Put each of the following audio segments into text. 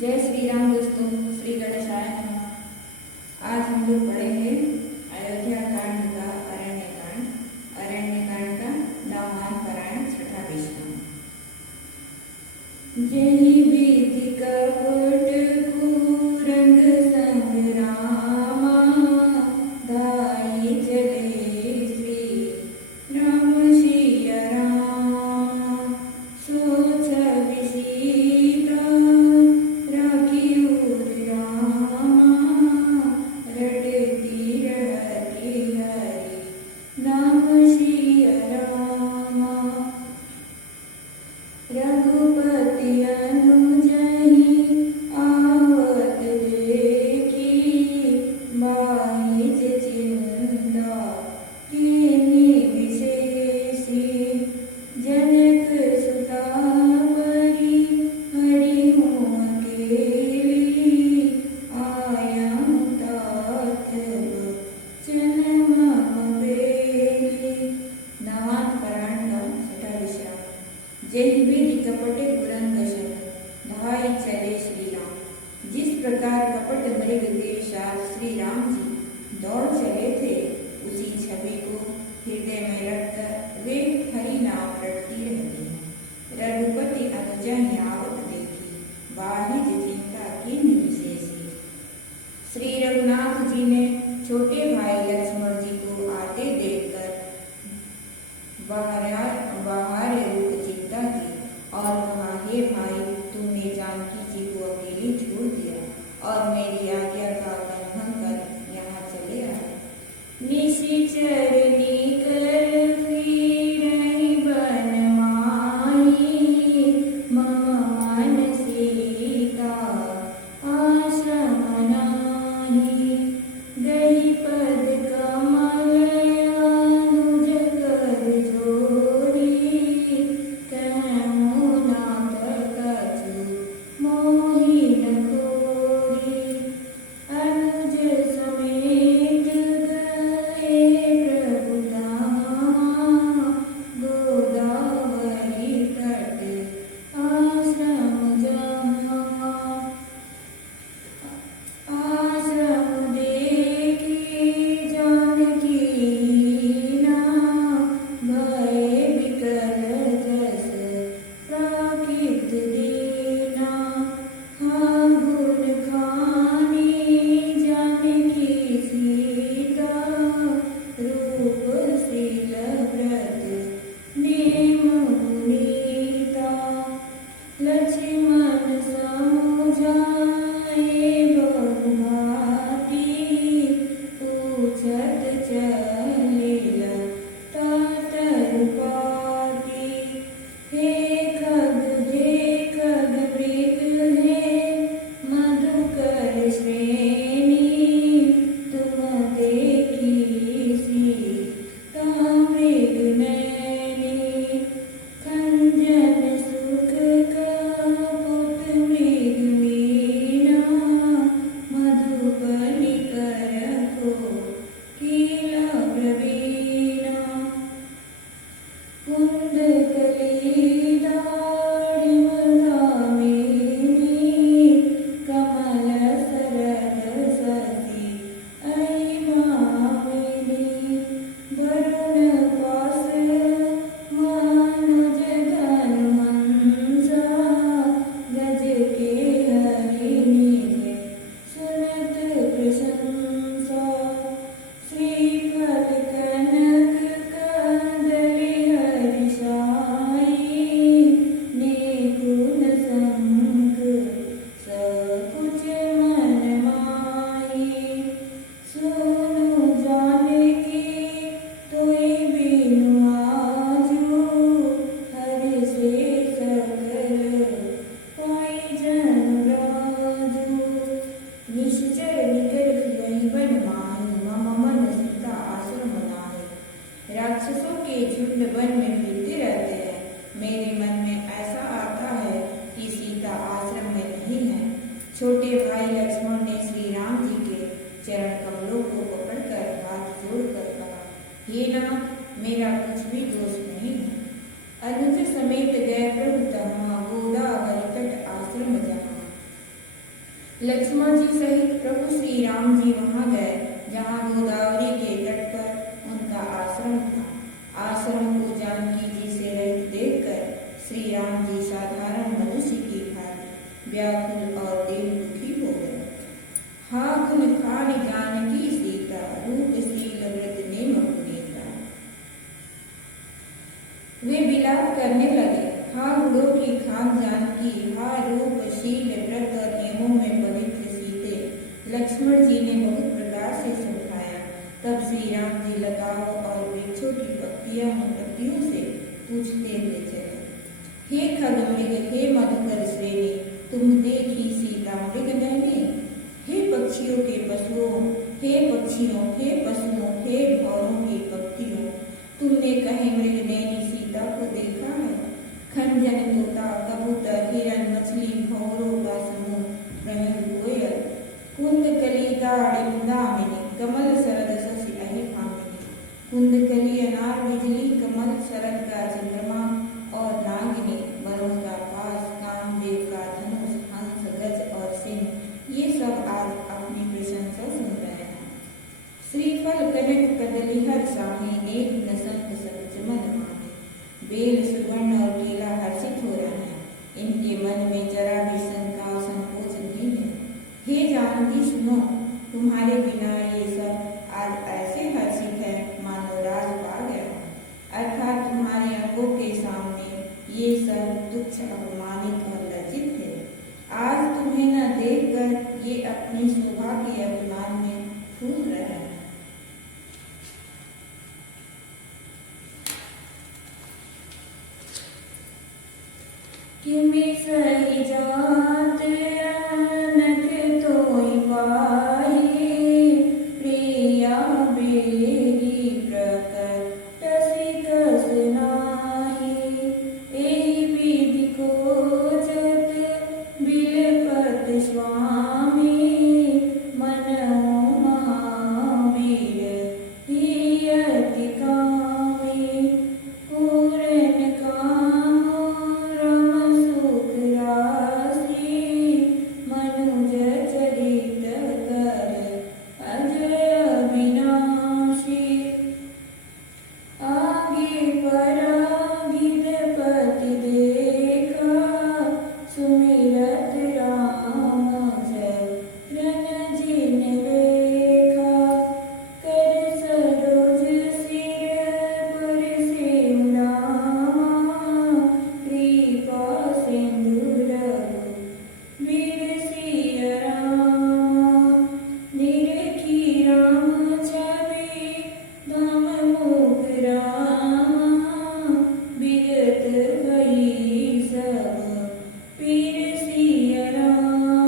जय श्री राम दोस्तों, श्री गणेशाय नमः। आज हम लोग पढ़ेंगे अयोध्या कांड का अरण्य कांड का नवमान पारायण छठा विष्णु। जय विधि कपट कुरंग संग्रामा, धाई चले श्री राम सिया रामा। सोच विसीता राखी उर रामा, रटती रहती हरि नाम सिया रामा। रघुपति अनुजहि आवत देखी, बाहिज चिंता कीन्ही विशेषी। जनक सुता परि हरि होम केली, आया तात बचन मम बेली। नवान पारायण का छठा विश्राम। जय विधि कपटे पुरंदशन, धाई चले श्री राम। जिस प्रकार कपट मृग के साथ श्री राम जी दौड़ चले थे, उसी छवि को हृदय में रखकर वे हरि नाम रटती रहती हैं। रघुपति अनुजा आवत देखी, बाहिज चिंता कीन्ही विशेषी। श्री रघुनाथ जी ने छोटे भाई लक्ष्मण जी को आते देखकर बाहर रुक चिंता की और कहा, हे भाई, तुमने जानकी जी को अकेली छोड़ दिया और मेरी आज्ञा का उल्लंघन कर यहाँ चले आए। निशिचरनी कर फिरहि बन माही, मन सीता आश्रम नाहि। गई पद कमल अनुज कर जोरी, कहूँ नाथ कछु मोहि न खोरी। अनुज समेत गए प्रभु धामा, गोदावरी तट आश्रम जहाँ। आश्रम देखी जानकी हीना, भय विकल जस प्राकृत दीना। हाँ गुण खानी जानकी सीता, रूप शील व्रत नेम पुनीता। लक्ष्मण समुझाए बहुभांति, पूछत चलिल तात रूपाति। हे खग मृग है मधुकर श्रेणी, तुम देखी सीता मृग नैनी। खंजन सुख कपुत मृग मीना, मधुबनी कर को कीला प्रवीणा। कुंद कली दाढ़ि मदामिनी, कमल सरद सती अहि मामिनी। वरुण पास मानुज धनुमंसा, गज के हरि निधि सुनत प्रशंसा। श्रीफल कनक कंदलि हरिषाई, नेकुन शंख सकुच मन माही। सुनु जानकी तोहि बिनु आजू, हरि से सकल पाई जन राजू। निश्चर निकर फिरहि बन माही, मम मन सीता आश्रम नाहि। राक्षसों के झुंड वन में फिरते रहते हैं, मेरे मन में ऐसा आता है कि सीता आश्रम में नहीं है। छोटे भाई लक्ष्मण ने श्री राम जी के चरण कमलों को पकड़कर हाथ जोड़कर कहा, हे नाथ, मेरा कुछ भी दोष नहीं है। अनुज समेत गए प्रभु तहाँ, गोदावरी तट आश्रम जहाँ। लक्ष्मण जी सहित प्रभु श्री राम जी वहां गए जहां गोदावरी के तट पर उनका आश्रम था। आश्रम को जानकी जी से रहित देखकर श्री राम जी साधारण मनुष्य की भांति व्याकुल और देव दुखी हो गए। हा गुण खान जानकी सीता, रूपशील व्रत नेम पुनीता। वे विलाप करने लगे, हा गुणों की खान जानकी, हा रूपशील व्रत और नियमों में पवित्र सीते। लक्ष्मण जी ने बहुत प्रकार से समझाया। तब श्री राम जी लगाव और वृक्षों की पत्तियों से पूछते हुए चले, हे खगमृग, हे मधुकर श्रेणी, तुम देखी सीता मृग नैने। हे पक्षियों के पशुओं, हे पक्षियों, हे पशुओं, हे भौरों की पक्षियों, तुमने कहे मृग नैनी सीता को देखा है। खंजन, तोता, कबूतर, हिरन, मछली, भौरों का समूह, रंग कोयल, कुंदकली दामिनी, कमल शरद शशि अहि भामिनी। कुंदकली अनार बिजली, कमल शरद का चंद्रमा और नागिनी, वरुण का पास, कामदेव का धनुष, हंस, गज और सिंह, ये सब आज अपनी प्रशंसा सुन रहे हैं। श्रीफल, कनक, कदली, हर साही, नेक, नसंग, सब चमन माने। बेल, सुवर्ण और केला हर्षित हो रहे हैं। इनके मन में जरा भी शंका और संकोच नहीं है। हे जानकी सुनो, तुम्हारे बिना ये सब आज ऐसे हर्षित है मानो राज पा गया, अर्थात तुम्हारे अंगों के सामने ये सब तुच्छ, अपमानित और लज्जित है। आज तुम्हें न देखकर ये अपनी शोभा के अभिमान में फूल रहे हैं। किमी सही जात अनक तोई पाही, प्रिया बेगी प्रकट सिकस नाही। एहि विधि खोजत बिलपत स्वामी, मनहु महावीर हियति कामी। पूरन कामो रम सुख राशि, मनुज चरित कर अजय अविनाशी। आगे परागित पति देखा, सुमिरत राम चरण जिन रेखा। कर सरोज सिर पुर सेउ रामा, कृपा सिंधु रघुवीर सिया रामा। निरखी राम छवि धाम मुख रामा, विगत भई सब पीर सिया रामा।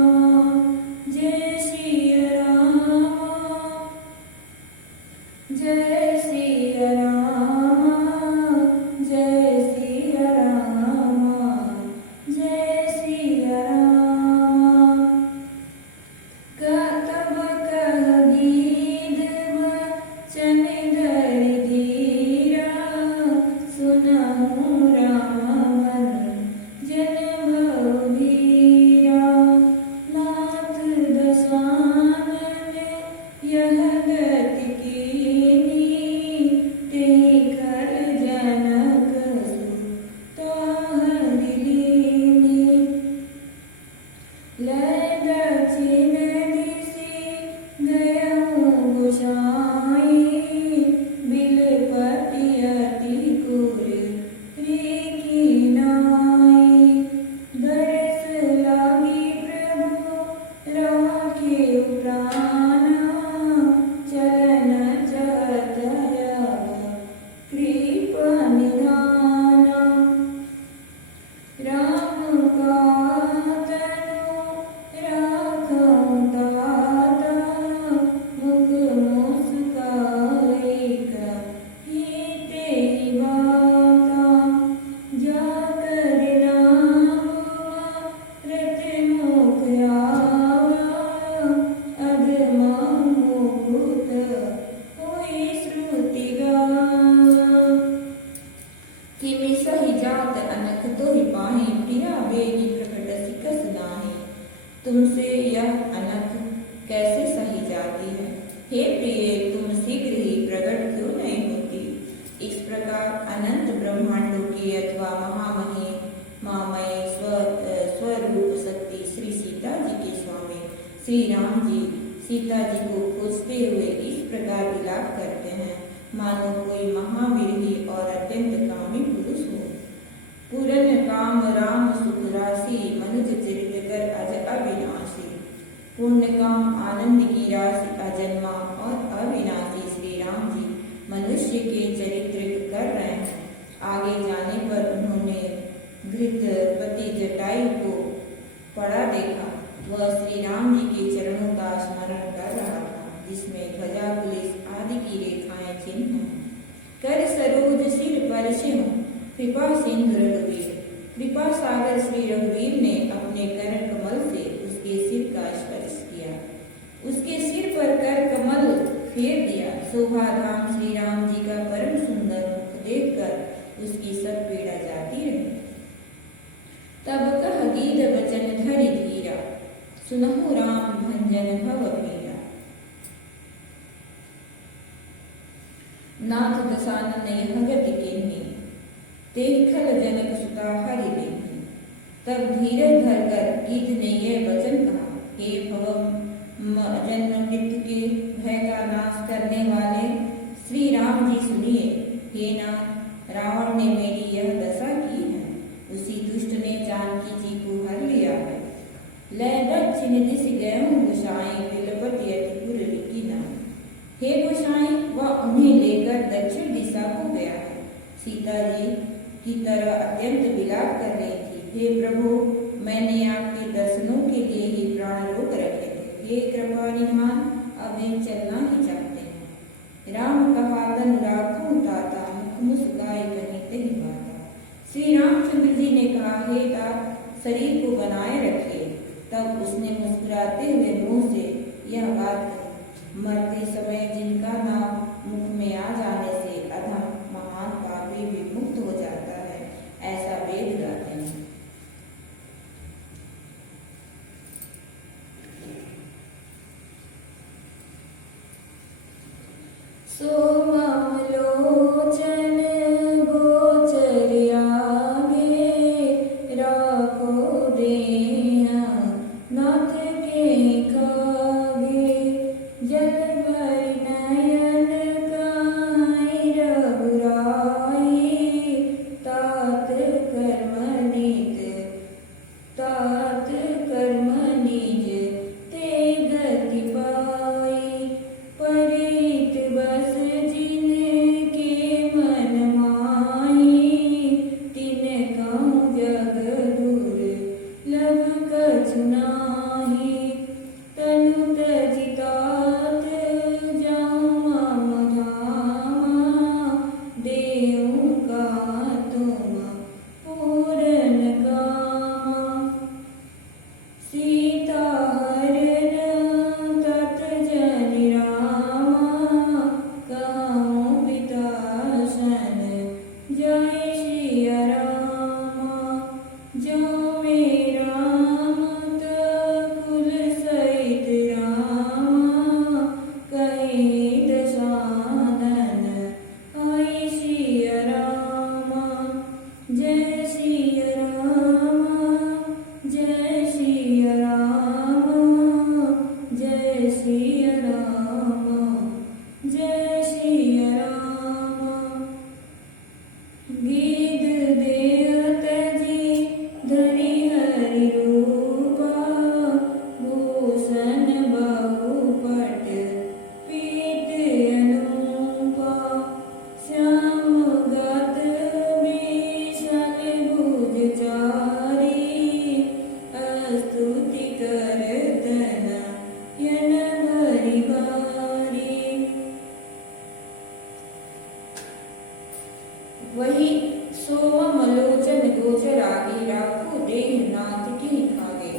जय सिया रामा, जय सिया रामा, जय सिया रामा, जय सिया रामा। तब कह गीध वचन धरि धीरा, सुनहु राम जन भव धीरा। नाथ दशानन यह गति कीनी, तेहि खल जनक सुता हरि लीनी। लय दक्षिण दिशि गयहु गोसाई, बिलपति अति क्रूर रीकी नाई। दरस लागी प्रभु राखेउ प्राणा, चलन चहत कृपा निधाना। राम का तनु राखौ तुमसे यह अनर्थ कैसे सही जाती है। हे प्रिय, तुम शीघ्र ही प्रकट क्यों नहीं होती। इस प्रकार अनंत ब्रह्मांडों की अथवा महामय स्वरूप शक्ति श्री सीता जी के स्वामी श्री राम जी सीता जी को खोजते हुए इस प्रकार विलाप करते हैं, मानो कोई महावीर ही और अत्यंत कामी पुरुष हो। पूर्ण काम राम सुख राशि मनुज चरित कर अज अविनाशी। पूर्ण काम आनंद की राशि अजन्मा और अविनाशी श्री राम जी मनुष्य के चरित्र कर रहे हैं। आगे जाने पर उन्होंने घृतपति जटायु को पड़ा देखा। वह श्री राम जी के चरणों का स्मरण कर रहा था, जिसमें ध्वजा पुलिस आदि की रेखाएं चिन्ह हैं। कर सरोज सिर पर सिंह कृपा सिंधु रघुवीर। कृपा सागर श्री रघुवीर ने अपने कर कमल से उसके सिर का स्पर्श किया, उसके सिर पर कर कमल फेर दिया। शोभा धाम श्री राम जी का परम सुंदर मुख देखकर उसकी सब पीड़ा जाती रही। तब कह गीत वचन धरि धीरा, सुनहु राम भंजन भव पीरा। नाथ दशानन यह गति कीन्ही, ते खल जनक सुता हरि दीन्ही। तब धीरज धरकर गीत ने यह वचन कहा, हे भव जन्म मृत्यु के भय का नाश करने वाले श्री राम जी सुनिए। हे नाथ, रावण ने मेरी यह दशा की है, उसी दुष्ट ने जानकी जी को हर लिया है। लय दक्षिण दिश गयऊँ गोसाई, बिलपति अतिपुर रिकी नाई। हे गोसाई, वह उन्हें लेकर दक्षिण दिशा को गया है। सीता जी की तरह अत्यंत विलाप कर रही थी। हे प्रभु, मैंने आपके दर्शनों के लिए ही प्राण रोक रखे थे। हे कृपा निधान, अब वे चलना ही चाहते हैं। राम कहा तन राखूं ताता, मुख मुस्काए कहीं तही बाता। श्री रामचंद्र जी ने कहा, हे तात, शरीर को बनाए रखिए। तब उसने मुस्कुराते हुए मुंह से यह बात कही, मरते समय जिनका नाम मुख में आ जाने से अधम महान पापी भी मुक्त हो जाता है, ऐसा वेद गाते हैं। सोमलोचन गोचर आगे, राखो देहा नाथ के खागे। जल भर नयन काई रघुराई, तात कर्म निज ते गति पाई। परित बस जिनके मन माही, तिन कहूँ जग दूर लब कछु नाही। तनु तजि तात जाऊँ मम धामा, देऊँ का तुम पूरन कामा। सीता हरण तत जनि रामा, कहूँ बितासन जय सिया रामा। जो में राम कुल सहित रामा, कहे दशानन आई सिया रामा। जय सिया रामा, जय सिया रामा, जय सिया रामा, जय सिया रामा। गीत देह तजी धरि हरि रूपा, भूषण बहुपट पीत अनूपा। श्याम गत विशाल भुज चारी, स्तुति करतन यन भरि भारी। वही सोमलोचन गोचर आगे, राखो देह नाथ के खागे।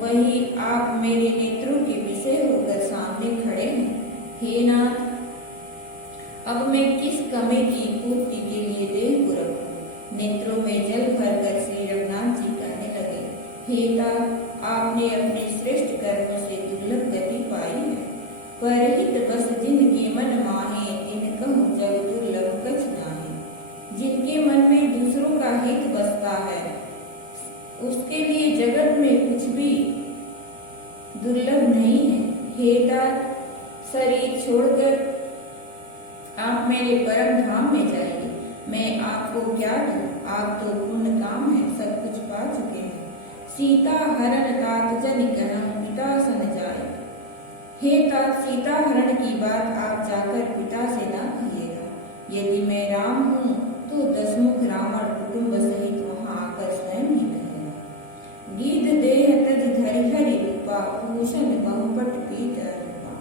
वही आप मेरे नेत्रों के विषय होकर सामने खड़े हैं। हे नाथ, अब मैं किस कमी की पूर्ति के लिए देह को रखूं। नेत्रों में जल भरकर श्री रघुनाथ जी कहने लगे, हे तात, आपने अपने श्रेष्ठ कर्म से दुर्लभ गति पाई है। परहित बस जिनके मन माहे, तिन कहूँ जग दुर्लभ कछ नाहि। जिनके मन में दूसरों का हित बसता है, उसके लिए जगत में कुछ भी दुर्लभ नहीं है। हे तात, शरीर छोड़कर आप मेरे परम धाम में जाइए। मैं आपको क्या दूं? आप तो पूर्ण काम है, सब कुछ पा चुके हैं। सीता हरण तात जन कहम, पिता सन जाए। हे तात, सीता हरण की बात आप जाकर पिता से ना कहिएगा। यदि मैं राम हूँ तो दसमुख रावण कुटुंब सहित वहां आकर स्वयं ही कहेगा। गीत देह तज धरि हरि रूपा, भूषण बहुपट पीत रूपा।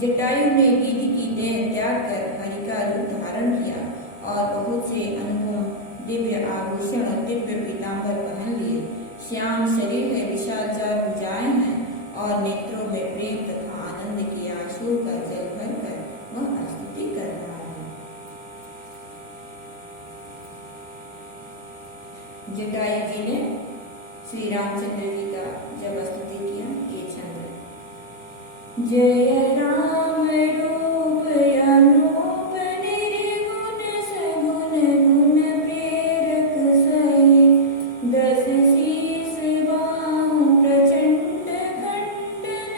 जटायु ने गिद्ध की देह त्याग कर हरि का रूप धारण किया और बहुत से अनुपम दिव्य आभूषण और दिव्य पीतांबर पहन लिए। श्याम शरीर है, विशाल चार भुजाएं हैं और नेत्रों में प्रेम तथा आनंद की आंसू का जल भरकर वह स्तुति कर रहा है। जटायु जी ने श्री रामचंद्र जी का जब स्तुति किया, ये छंद। जय राम रूप अनूप, निर्गुण सगुण गुण प्रेरक सही। दस शीस बाहु प्रचंड खंडन,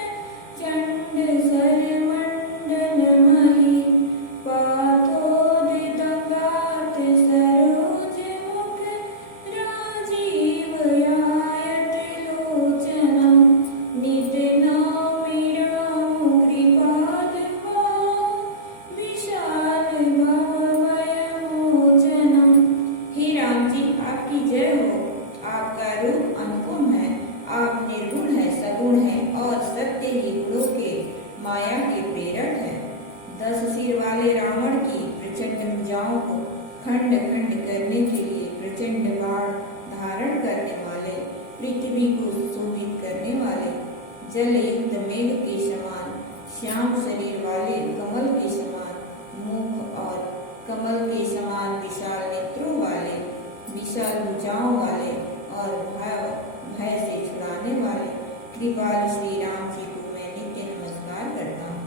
चंड सर मंडन मही। पाथोदित गात सरोज मुख, राजीव आयत लोचनम। नित नौमि राम कृपाल भाव, विशाल भवभय मोचनम। हे राम जी, आपकी जय हो। आपका रूप अनुपम है, आप निर्गुण है, सगुण है और सत्य ही गुणों के माया के प्रेरक है। 10 सिर वाले रावण की प्रचंड भुजाओं को खंड खंड करने के लिए प्रचंड बाण धारण करने वाले, पृथ्वी को शोभित करने वाले, जल युक्त मेघ के समान श्याम शरीर वाले, कमल के समान मुख और कमल के समान विशाल नेत्रों वाले, विशाल भुजाओं वाले और भय से छुड़ाने वाले कृपाल श्री राम जी को मैं नित्य नमस्कार करता हूँ।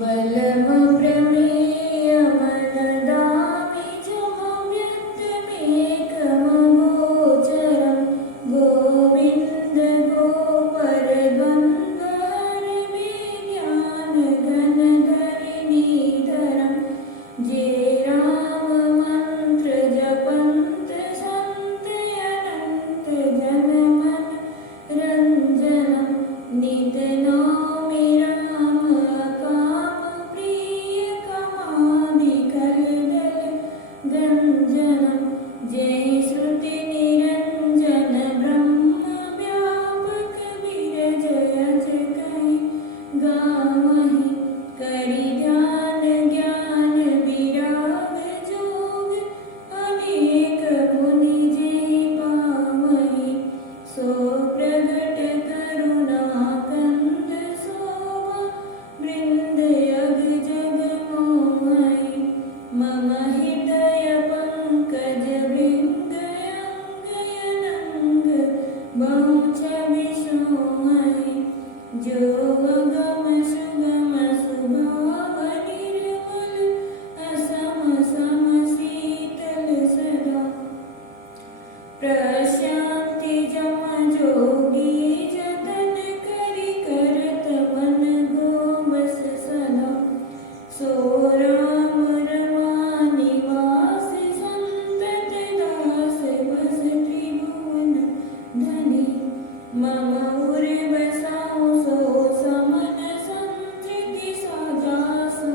बलम प्रमेय मन दामि, जम व्यक्तमेकम गोचरम। गोविंद गोपर गंगार, विज्ञान घन धरणीधरम। जे राम मंत्र जपंत, संत अनंत जन मन रंजनम। नित नौमि राम अकाम, प्रिय कमादि कलदल गंजनम। जय श्रुति निरंजन ब्रह्म व्यापक, बिरज अज कहि गावहि। करि ध्यान ज्ञान विराग जोग, अनेक मुनि जे पावहि। सो प्रगट करुणा कंद शोभा, वृंद यग जग मोहहि। मम हृदय पंकज भृंग अंग बहु छवि सोहहि। जो अगम सुगम सुभाव निर्मल, असम सम शीतल सदा। प्रशांति जम जोगी, जतन करि करत मन गोबस सदा। सो राम रमा निवास, संतत दास बस त्रिभुवन धनि। मम उर बसाउ सो समन, संतृति साजासु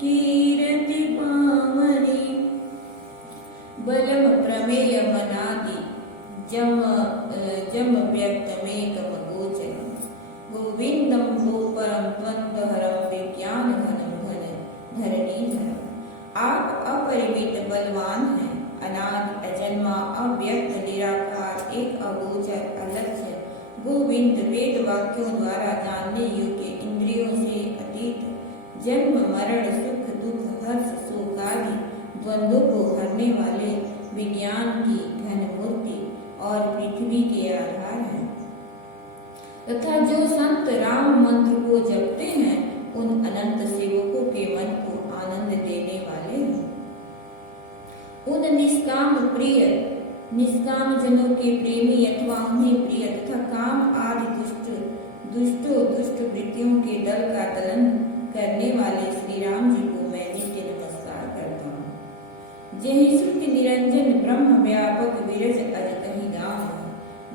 कीरति पावनि। बलम प्रमेय मनादि, जम व्यक्तमेकम गोचरम। गोविंदम गोपरम त्वन्दहरम, विज्ञान घनम घन धरणीधरम। आप अपरिमित बलवान हैं, अनादि अजन्मा अव्यक्त निराकार, एक अगोचर अलक्ष्य। गोविंद वेद वाक्यों द्वारा जानने योग्य, इंद्रियों इंद्रियों से अतीत, जन्म मरण सुख दुख हर्ष शोक आदि द्वंद्वों को हरने वाले विज्ञान की घन मूर्ति और पृथ्वी के आधार हैं, तथा जो संत राम मंत्र को जपते हैं उन अनंत सेवकों के मन को आनंद देने वाले हैं। उन निष्काम जनों के प्रेमी अथवा उन्हें प्रिय तथा काम आदि दुष्ट वृत्तियों के दल का दलन करने वाले श्री राम जी को मैं नित्य नमस्कार करता हूँ। जय श्रुति निरंजन ब्रह्म व्यापक विरज अज कहीं नाम,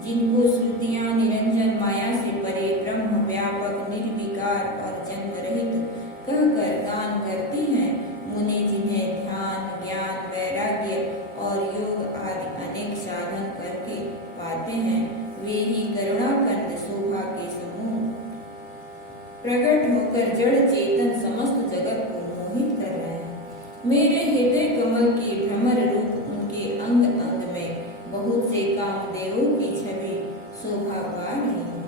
जिनको श्रुतियां निरंजन माया से परे ब्रह्म व्यापक निर्विकार और जन्म रहित कहकर दान करती हैं, मुनि जिन्हें ध्यान ज्ञान वैराग्य और योग आदि अनेक साधन करके पाते हैं, वे ही करुणा कंद शोभा के समूह प्रकट होकर जड़ चेतन समस्त जगत को मोहित कर रहे हैं। मेरे हृदय कमल के भ्रमर रूप उनके अंग अंग में बहुत से कामदेवों की छवि शोभा पा रही है,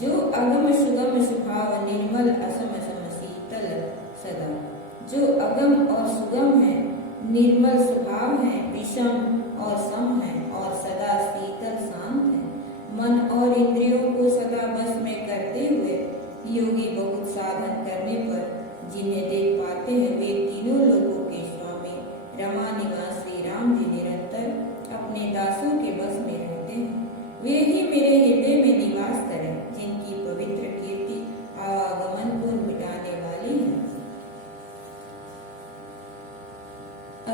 जो अगम सुगम स्वभाव निर्मल असम सम शीतल सदा, जो अगम और सुगम है, निर्मल स्वभाव है, विषम और सम है और सदा शीतल शांत है। मन और इंद्रियों को सदा बस में करते हुए योगी बहुत साधन करने पर जिन्हें देख पाते हैं, वे तीनों लोगों के स्वामी रमा निवास श्री राम जी निरंतर अपने दासों के बस में रहते हैं। वे ही मेरे हृदय में निवास करें, जिनकी पवित्र कीर्ति आवागमन को मिटाने वाली है।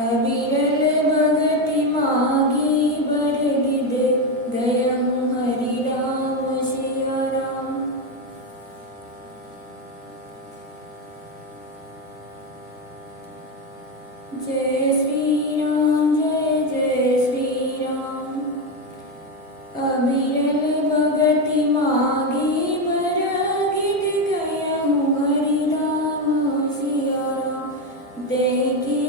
अविरल भगति मागी बर गिद गयहु हरि राम सिया राम। जय श्री राम जय जय श्री राम। अविरल भगति मागी बर गिद गयहु हरि राम सिया राम। देखी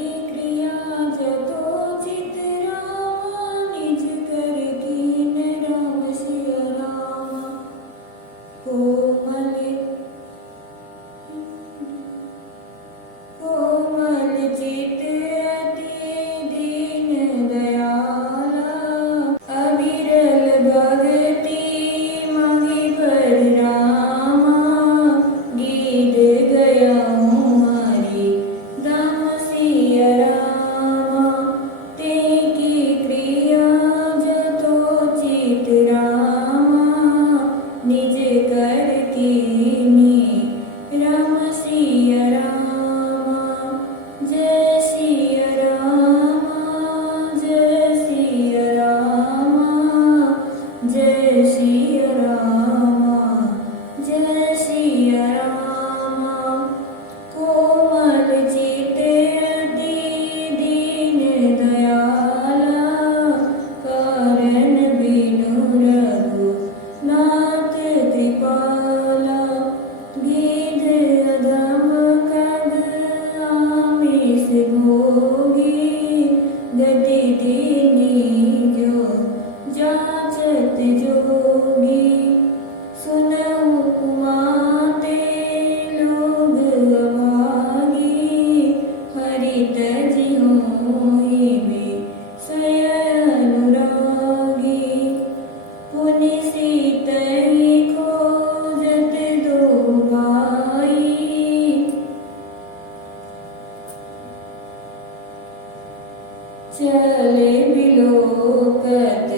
चले बिलोकत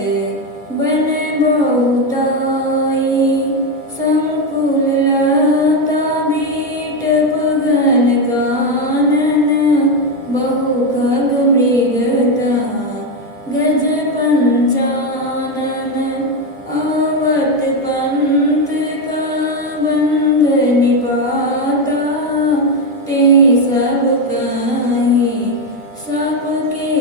बन बहुताई, संकुल लता बीट पगन कानन, बहु खग मृगता गज पंचानन, आवत पंत का बंध निपाता, ते सब कहीं सबके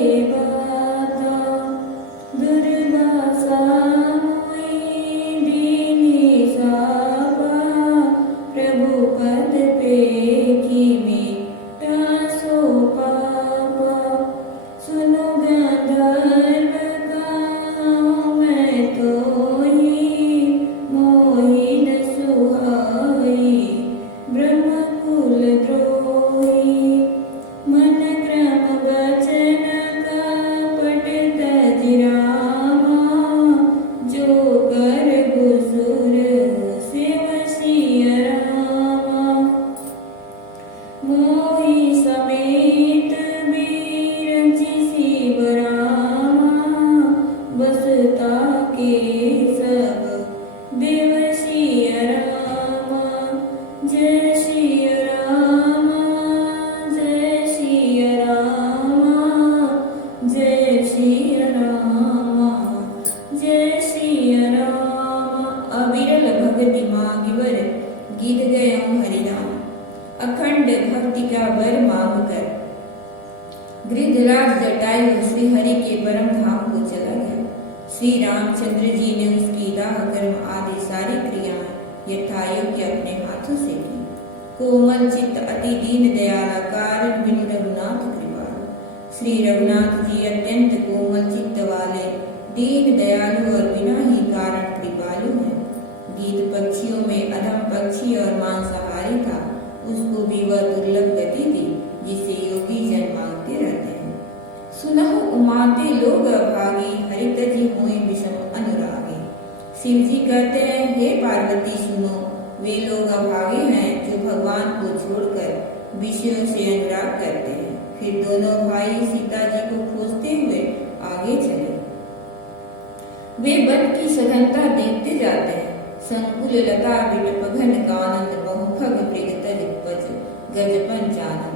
मोहि समेत बीरचि शिव रामा बसता के सब देव सिय रामा जय सिय रामा जय सिय रामा जय सिय रामा जय सिय रामा। अविरल भगति मांगिवर गीत गयम हरिनाम अखंड भक्ति का वर मांग कर गिरिधराज जटायु श्री हरि के परम धाम को चला गया। श्री रामचंद्र जी ने उसकी दाह कर्म आदि सारी क्रियाएं यथायोग्य अपने हाथों से की। कोमल चित्त अति दीन दयाला कारण बिनु रघुनाथ कृपालु। श्री रघुनाथ जी अत्यंत कोमल चित्त वाले दीन दयालु और बिना ही कारण कृपालु हैं। गीत पक्षियों में अधम पक्षी और मांसाहारी था, उसको भी वह दुर्लभ गति दी जिसे योगी जन मांगते रहते हैं। सुनहु उमाते लोग अभागी हरित जी हुए विषम अनुरागी। शिव जी कहते हैं, हे पार्वती सुनो, वे लोग अभागे हैं जो भगवान को छोड़कर विषयों से अनुराग करते हैं। फिर दोनों भाई सीता जी को खोजते हुए आगे चले। वे वन की सघनता देखते जाते हैं। संकुल लता विटप घन कानन बहुखग मृग तज पज गज पंचानन।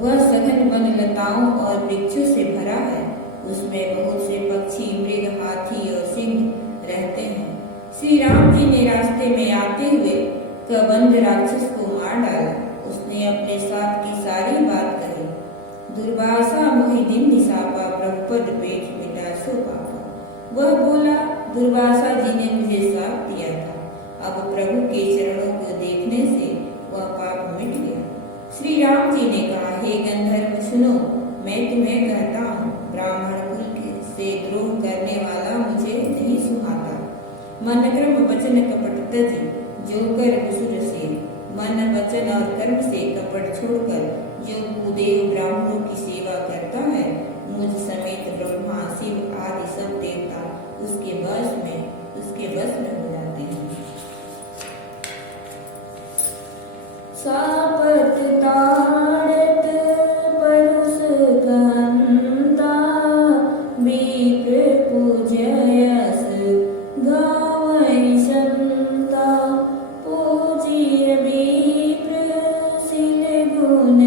वह सघन वन लताओं और वृक्षों से भरा है। उसमें बहुत से पक्षी मृग हाथी और सिंह रहते हैं। श्री राम जी ने रास्ते में आते हुए कबंध राक्षस को मार डाला। उसने अपने साथ की सारी बात कही। दुर्वासा मोहि दिन निसापा प्रभुपद पेट मिटा सो पापा। वह बोला, दुर्वासा जी ने मुझे साप दिया था, अब प्रभु के चरणों को देखने से वह पाप मिट गया। श्री राम जी ने कहा, हे गंधर्व सुनो, मैं तुम्हें कहता हूँ, ब्राह्मण कुल से द्रोह करने वाला मुझे नहीं सुहाता। मन कर्म वचन कपट तज जो कर असुर से। मन वचन और कर्म से कपट छोड़कर जो भूदेव ब्राह्मणों की सेवा करता है, मुझ समेत ब्रह्मा शिव आदि सब देवता उसके वश में हो जाते हैं। सापत ताड़त परुष गंधा विप्र पूजयस गावै संता। पूजिय विप्र शील गुण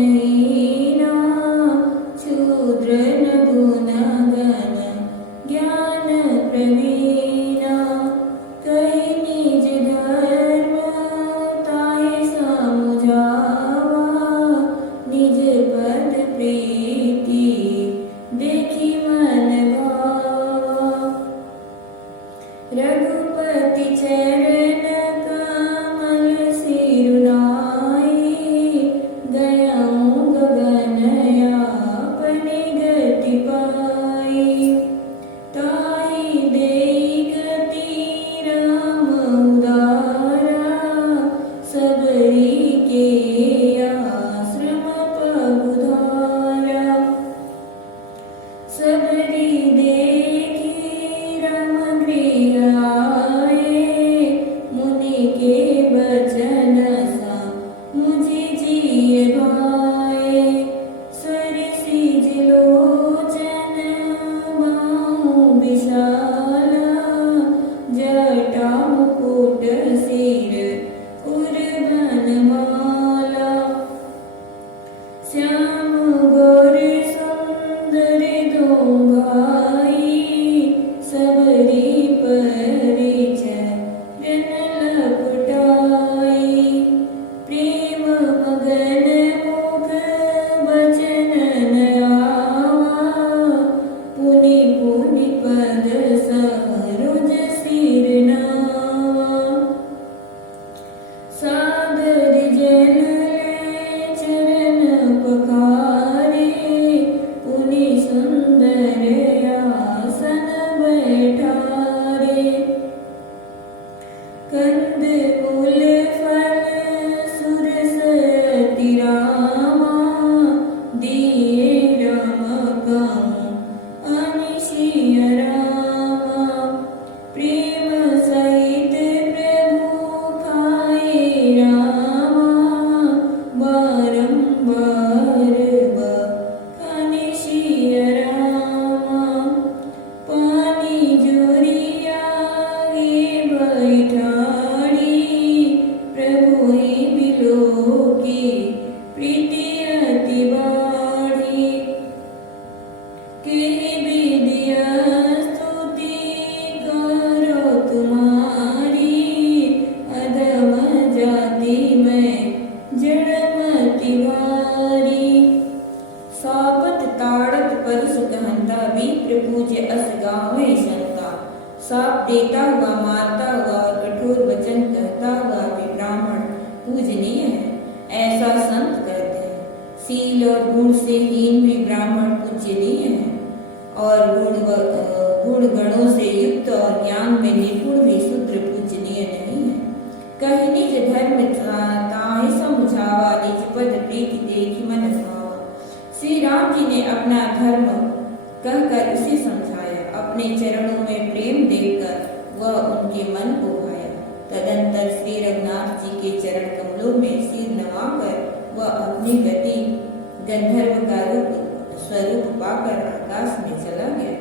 बारंबार बखाने सिया रामा। पानी जोरिया गे बैठाड़ी प्रभु ही बिलो की प्रीति अति बाढ़ी। के विद्या स्तुति करो तुम्हारी अधम जाति में जड़मति भारी। सापत ताड़त परसु कहंता विप्र पूज्य अस गाँवे संता। साप देता हुआ मारता हुआ और कठोर वचन कहता हुआ भी ब्राह्मण पूजनीय है, ऐसा संत कहते हैं। सील और गुण से हीन भी ब्राह्मण पूजनीय है, और गुण गणों से युक्त और ज्ञान में निपुण भी शूद्र पूजनीय नहीं है। कही निज धर्म ताहि समझावा, निज पद प्रीति देखि मन भावा। श्री राम जी ने अपना धर्म कहकर उसे समझाया, अपने चरणों में प्रेम देखकर वह उनके मन को भाया। तदंतर श्री रघुनाथ जी के चरण कमलों में सिर नवाकर वह अपनी गति गंधर्व का स्वरूप पाकर आकाश में चला गया।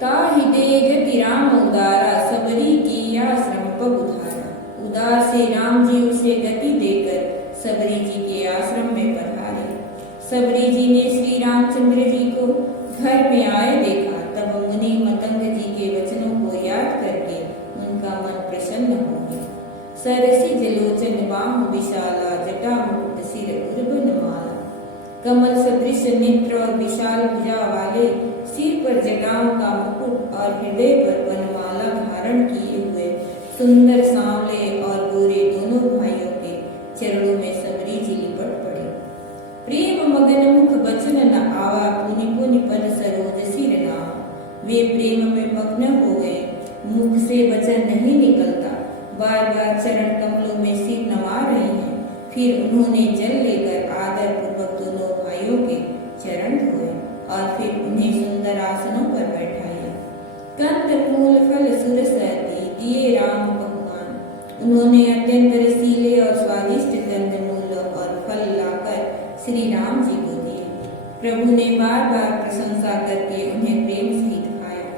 ताहि दे गति राम उदारा, सबरी की आश्रम पग उधारा। उदार से राम जी उसे गति देकर सबरी जी के आश्रम में पधारे। सबरी जी ने श्री रामचंद्र जी को घर में आए देखा, तब मुनि मतंग जी के वचनों को याद करके उनका मन प्रसन्न हो गया। सरसी जलोचन बाहु विशाला, जटा मुकुट सिर उर्वन माला। कमल सदृश नेत्र और विशाल भुजा वाले, सिर पर जटाओं का मुकुट और हृदय पर वनमाला धारण किए हुए सुंदर सांवले और गोरे दोनों भाइयों के चरणों में सबरी जी लिपट पड़े। प्रेम मगन मुख बचन न आवा, पुनि पुनि पद सरोज सिर नावा। वे प्रेम में मग्न हो गए, मुख से वचन नहीं निकलता, बार बार चरण कमलों में सिर नवा रहे हैं। फिर उन्होंने जल लेकर आदर पूर्वक दोनों भाइयों के चरण धोए और फिर उन्हें सुंदर आसनों पर बैठाया। कंद मूल फल सुरसती दिए राम भगवान। उन्होंने अत्यंत रसीले और स्वादिष्ट कंद मूल और फल लाकर श्री राम जी को दिए। प्रभु ने बार बार प्रशंसा करके उन्हें प्रेम सहित खाया।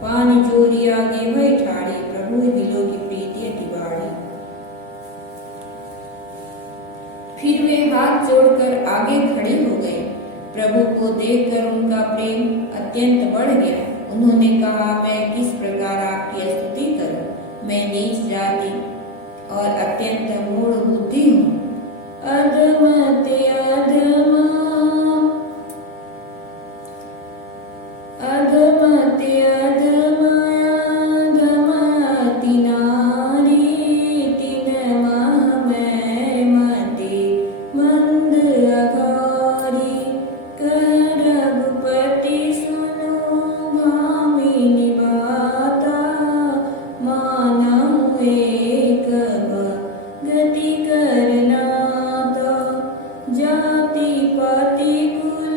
पानी जोरी आगे बैठाड़ी, प्रभु दिलों की प्रीति अति बाढ़ी। फिर वे हाथ जोड़कर आगे खड़े हो गए। प्रभु को देखकर उनका प्रेम अत्यंत बढ़ गया। उन्होंने कहा, मैं किस प्रकार आपकी स्तुति करूं? मैं नीच जाति और अत्यंत मूढ़ बुद्धि हूँ। अधमते अधमा, अधमते अधमा, अधमति नारी, तिन माह मैं मते मंद अगारी। कर रघुपति सुनो भामिनी बाता, मानहु एक गति करनाता। जाति पाति कुल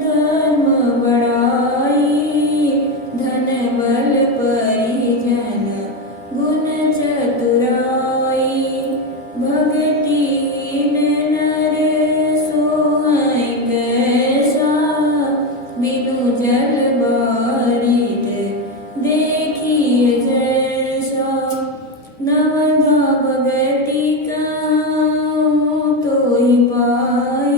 धर्म बढ़ाई, धन बल परिजन गुण चतुराई। भगतिहीन नर सोई कैसा, बिनु जल बारिद देखिए जैसा। नवधा भगति कहूँ तो ही पाई,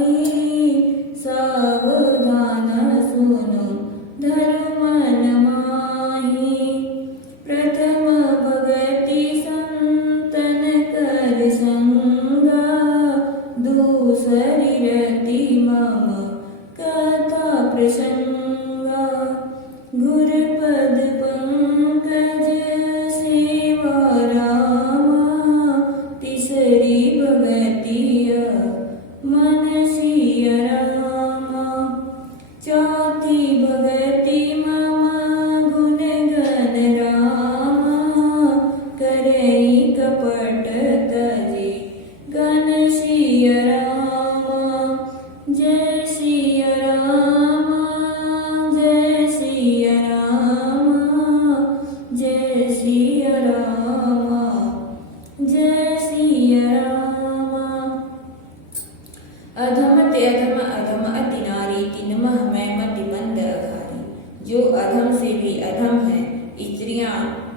अधम ते अधम अधम अति नारी तिनमह मैं मति मंद अघारी। जो अधम से भी अधम है स्त्रियां,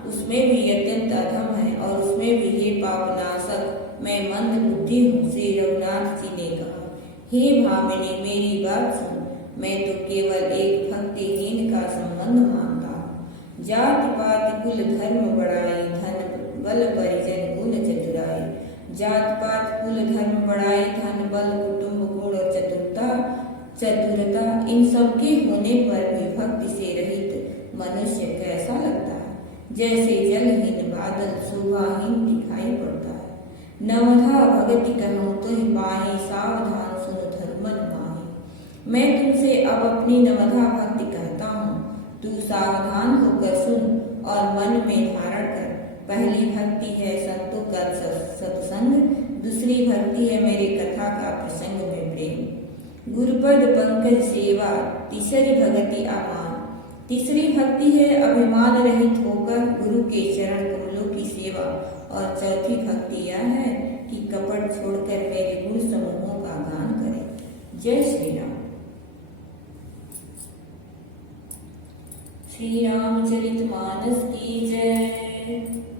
उसमें भी अत्यंत अधम है और उसमें भी हे पापनाशक मैं मंद बुद्धि हूँ। श्री रघुनाथ जी ने कहा, हे भामिनी मेरी बात सुन, मैं तो केवल एक भक्तिहीन का संबंध मानता हूँ। जाति पात कुल धर्म बड़ाई धन बल परिजन गुण चतुराई। जात पात कुल धर्म बड़ाई धन बल कुटुंब गुण और चतुरता इन सबके होने पर भी भक्ति से रहित मनुष्य कैसा लगता है? जैसे जलहीन बादल शोभाहीन दिखाई पड़ता है। नवधा भगति कहूँ तुहि पाहि सावधान सुन धर्मन माहि। मैं तुमसे अब अपनी नवधा भक्ति कहता हूँ, तू सावधान होकर सुन और मन में धारण कर। पहली भक्ति है संतों का सत्संग, दूसरी भक्ति है मेरे कथा का प्रसंग में प्रेम। गुरुपद पंकज सेवा, तीसरी भक्ति आमान। तीसरी भक्ति है अभिमान रहित होकर गुरु के चरण कमलों की सेवा। और चौथी भक्ति यह है कि कपट छोड़कर मेरे गुण समूहों का गान करें। जय श्री राम। श्री रामचरितमानस की जय।